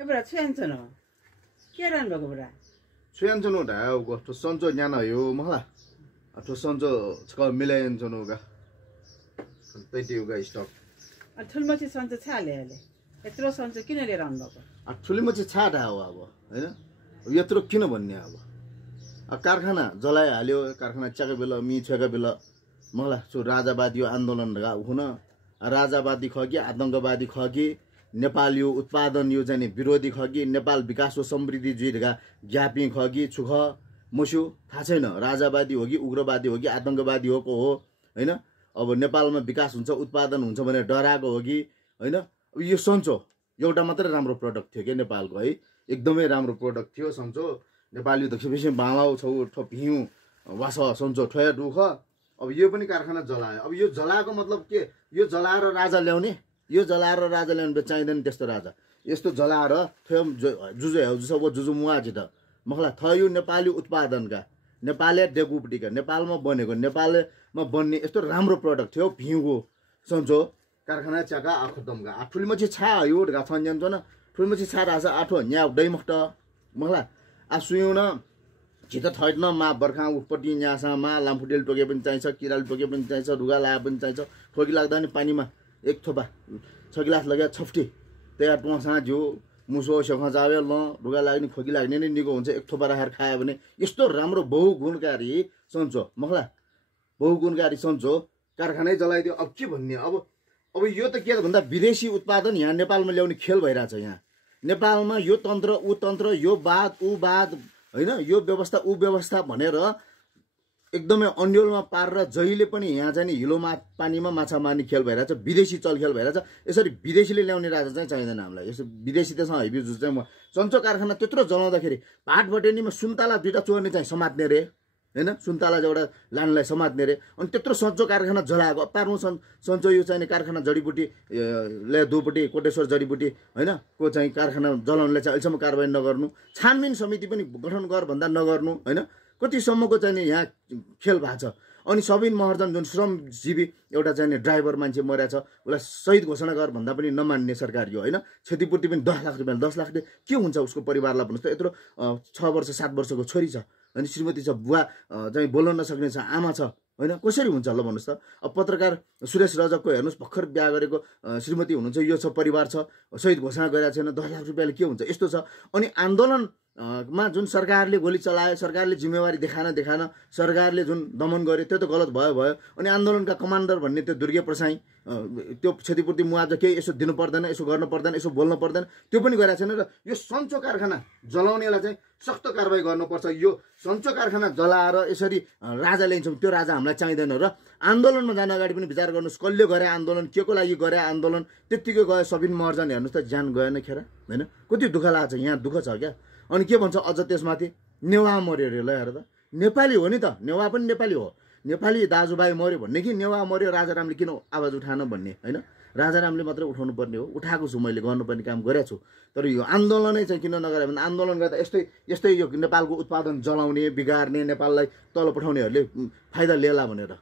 Ebra Swensono. Kieran Bagabra. Swensono da go to Sonjo Nyana yo mala. To Sonjo ska million zonoga. Thank you guys stop. A Tulmachi Sonja Chale. A throw Sonja Kinelli around Bago. ठुली मची छाड आयो अब हैन यत्रो किन भन्ने अब कारखाना जलाइहाल्यो कारखाना च्याके बेला मिछेका बेला मलाई सो राजावादी आन्दोलन हुन राजावादी खगी आतंकवादी खगी नेपाल यो उत्पादन यो जाने विरोधी खगी नेपाल विकास व समृद्धि जुइका ज्ञापी खगी छुख मस्यु थाहा छैन राजावादी हो कि उग्रवादी हो कि आतंकवादी हो को हो हैन अब नेपालमा विकास हुन्छ उत्पादन हुन्छ भने डराएको हो कि हैन यो सन्चो एउटा मात्र राम्रो प्रोडक्ट थियो के नेपालको है एकदमै राम्रो प्रोडक्ट थियो सन्चो नेपाली देखेपछि बालाउ छौ ठपियु वास सन्चो ठया दुख अब यो पनि कारखाना जलायो अब यो जलाएको मतलब के यो जलाएर राजा ल्याउने यो जलाएर राजा ल्याउने चाहिँदैन त्यस्तो राजा यस्तो जलाएर थयम जुजु हेउ जुसो जुजु मुआजि त मखला थयो नेपाली उत्पादनका नेपाली डेगुपटीका नेपालमा बनेको नेपालमा बन्ने यस्तो राम्रो प्रोडक्ट थियो भिउको सन्चो कारखाना च्याका आखदमगा आठुली मछि छा यो ढगा छन्जन जन ठुली मछि छा राजा आठो न्या दैमखट मखला आसुयु न जित थैट न मा बर्खा उपपटी न्यासा मा लामफुटेल टोके पनि चाहिन्छ किराल टोके पनि चाहिन्छ रुगा लाया पनि चाहिन्छ ठोकी लाग्दा नि पानीमा एक थोपा 6 गिलास लग्या छफ्टी तयार टोसा जो मुसो सखा जावे ल रुगा लाग्ने खोकी लाग्ने नि निको हुन्छ एक थोपा राखेर खायो भने यस्तो राम्रो बहुगुणकारी सन्चो मखला बहुगुणकारी सन्चो कारखानै जलाइदियो अब के भन्ने अब यो त के भन्दा विदेशी उत्पादन यहाँ नेपालमा ल्याउने खेल भइराछ यहाँ नेपालमा यो तन्त्र उ तन्त्र यो वाद उ वाद हैन यो व्यवस्था उ व्यवस्था भनेर एकदमै अन्यलमा पारेर जहिले पनि यहाँ चाहिँ हिलोमा पानीमा माछा मार्ने खेल भइराछ विदेशी चलखेल भइराछ यसरी विदेशीले ल्याउने राजा चाहिँ चाहिँदैन हामीलाई यसो विदेशी त्यसमा हैबी जुस चाहिँ म सन्चो कारखाना त्यत्रो जलाउँदाखेरि भाटभटेनीमा सुन्तला दुईटा चोर्ने चाहिँ समात्ने रे हैन सुन्तला एउटा लानलाई समात्ने रे अनि त्यत्रो सन्चो कारखाना जलाएको पार्नु सन्चो यो चाहिँ कारखाना जडीबुटी ले दुपटी कोटेश्वर जडीबुटी हैन को चाहिँ कारखाना जलाउनले चाहिँ अहिलेसम्म कारबाही नगर्नु छानबिन समिति पनि गठन गर भन्दा नगर्नु हैन कतिसम्मको चाहिँ यहाँ खेल भएको छ अनि सबिन महर्जन जुन श्रमजीवी एउटा चाहिँ ड्राइभर मान्छे मरेछ उसलाई शहीद घोषणा गर भन्दा पनि नमान्ने सरकार यो हैन क्षतिपूर्ति पनि 10 लाख रुपैयाँ 10 लाखले के हुन्छ उसको परिवारलाई भन्नुस् त यत्रो 6 वर्ष 7 वर्षको छोरी छ अनि श्रीमती छ बुवा चाहिँ बोल्न नसक्ने छ आमा छ हैन कसरी हुन्छ ल भन्नुस् त अब पत्रकार सुरेश रजकको हेर्नुस् भर्खर बिहा गरेको श्रीमती हुनुहुन्छ यो छ परिवार छ शहीद घोषणा गरेको छैन 10 लाख रुपैयाँले के हुन्छ यस्तो छ अनि आन्दोलन मा जुन सरकारले गोली चलायो सरकारले जिम्मेवारी देखान सरकारले जुन दमन गर्यो त्यो त गलत भयो अनि आन्दोलनका कमान्डर भन्ने त्यो दुर्गे प्रसाई त्यो क्षतिपूर्ति मुआवजा केही यसो दिनु पर्दैन यसो गर्न पर्दैन यसो बोल्न पर्दैन त्यो पनि गरेको छैन र यो सन्चो कारखाना जलाउनेलाई चाहिँ सख्त कारबाही गर्नुपर्छ यो सन्चो कारखाना जलाएर यसरी राजा ल्याइन्छौँ त्यो राजा हामीलाई चाहिँदैन र आन्दोलनमा जान अगाडि पनि विचार गर्नुस् कसले गरे आन्दोलन केको लागि गरे आन्दोलन त्यतिकै गयो सबिन महर्जन हेर्नुस् त ज्यान गएन खेर हैन कति दुःख लाग्छ यहाँ दुःख छ क्या अनि के भन्छ अझ त्यसमाथि नेवा मर्यो रे ल हेर त नेपाली हो नि त नेवा पनि नेपाली हो नेपाली दाजुभाइ मर्यो भन्ने कि नेवा मर्यो राजारामले किन आवाज उठाएन भन्ने हैन राजारामले मात्र उठाउनु पर्ने हो उठाएको छु मैले गर्नुपर्ने काम गरेको छु तर यो आन्दोलनै चाहिँ किन नगरे भने आन्दोलन गर्दा यस्तै यो नेपालको उत्पादन जलाउने बिगार्ने नेपाललाई तल पठाउनेहरूले फाइदा लिएला भनेर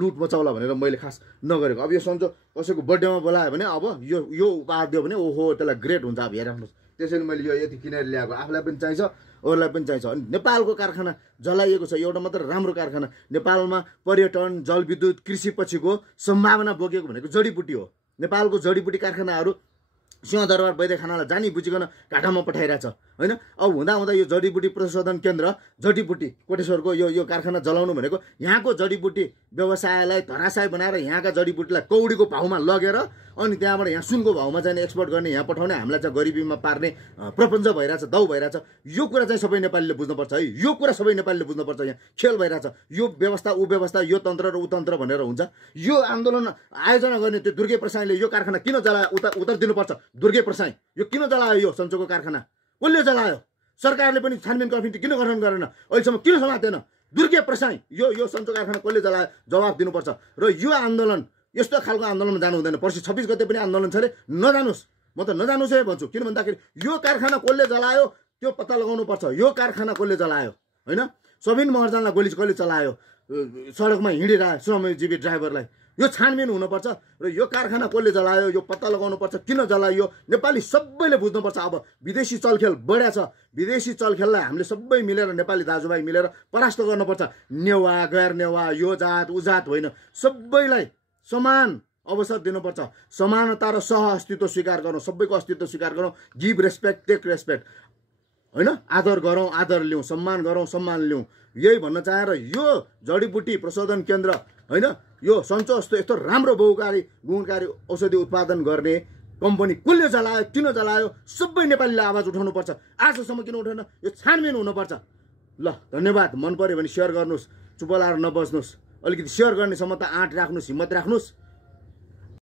लुट मचाउला भनेर मैले खास नगरेको अब यो सन्चो कसैको बर्थडेमा बोलायो भने अब यो उपहार दियो भने ओहो त्यसलाई ग्रेट हुन्छ अब हेर्नुहोस् त्यसैले मैले यो यति किनेर ल्याएको आफूलाई पनि चाहिन्छ अरूलाई पनि चाहिन्छ अनि नेपालको कारखाना जलाइएको छ एउटा मात्र राम्रो कारखाना नेपालमा पर्यटन जलविद्युत कृषि पछिको सम्भावना बोकेको भनेको जडीबुटी हो नेपालको जडीबुटी कारखानाहरू सिंहदरबार वैद्यखानालाई जानी बुझिकन घाटामा पठाइरहेछ हैन अब हुँदा यो जडीबुटी प्रशोधन केन्द्र जडीबुटी कोटेश्वरको यो कारखाना जलाउनु भनेको यहाँको जडीबुटी व्यवसायलाई धराशायी बनाएर यहाँका जडीबुटीलाई कौडीको भाउमा लगेर अनि त्यहाँबाट यहाँ सुनको भाउमा चाहिँ एक्सपोर्ट गर्ने यहाँ पठाउने हामीलाई चाहिँ गरिबीमा पार्ने प्रपञ्च भइरहेछ दौ भइरहेछ यो कुरा चाहिँ सबै नेपालीले बुझ्नुपर्छ है यो कुरा सबै नेपालीले बुझ्नुपर्छ यहाँ खेल भइरहेछ यो व्यवस्था उ व्यवस्था यो तन्त्र र उ तन्त्र भनेर हुन्छ यो आन्दोलन आयोजना गर्ने त्यो दुर्गे प्रसाईले यो कारखाना किन जलायो उत्तर दिनुपर्छ दुर्गे प्रसाई यो किन जलायो यो सन्चोको कारखाना कसले जलायो सरकारले पनि छानबिन कमिटी किन गठन गरेन अहिलेसम्म किन समातेन दुर्गे प्रसाई यो सन्चो कारखाना कसले जलायो जवाफ दिनुपर्छ र यो आन्दोलन यस्तो खालको आन्दोलनमा जानु हुँदैन पर्सि 26 गते पनि आन्दोलन छ रे नजानुस् म त नजानुस् है भन्छु किन भन्दाखेरि यो कारखाना कसले जलायो त्यो पत्ता लगाउनु पर्छ यो कारखाना कसले जलायो हैन सबिन महर्जनलाई गोली कसले चलायो सडकमा हिँडिरहे श्रमजीवी ड्राइभरलाई यो छानबिन हुनुपर्छ र यो कारखाना कसले जलायो यो पत्ता लगाउनुपर्छ किन जलायो नेपाली सबैले बुझ्नुपर्छ। अब विदेशी चलखेल बढ्या छ विदेशी चलखेललाई हामीले सबै मिलेर नेपाली दाजुभाइ मिलेर परास्त गर्नुपर्छ। नेवा गैर नेवा यो जात उ जात होइन सबैलाई समान अवसर दिनुपर्छ। समानता र सह अस्तित्व स्वीकार गरौँ सबैको अस्तित्व स्वीकार गरौँ गिभ रेस्पेक्ट टेक रेस्पेक्ट होइन आदर गरौँ आदर लिउँ सम्मान गरौँ सम्मान लिउँ यही भन्न चाहेर यो जडीबुटी प्रशोधन केन्द्र होइन यो सन्चो यस्तो राम्रो बहुकारी गुणकारी औषधि उत्पादन गर्ने कम्पनी कसले जलायो किन जलायो सबै नेपालीले आवाज उठाउनुपर्छ। आजसम्म किन उठाउन यो छानबिन हुनुपर्छ। ल धन्यवाद। मन पर्यो भने सेयर गर्नुहोस् चुप लाएर नबस्नुहोस् अलिकति सेयर गर्नेसम्म त आँट राख्नुहोस् हिम्मत राख्नुहोस्।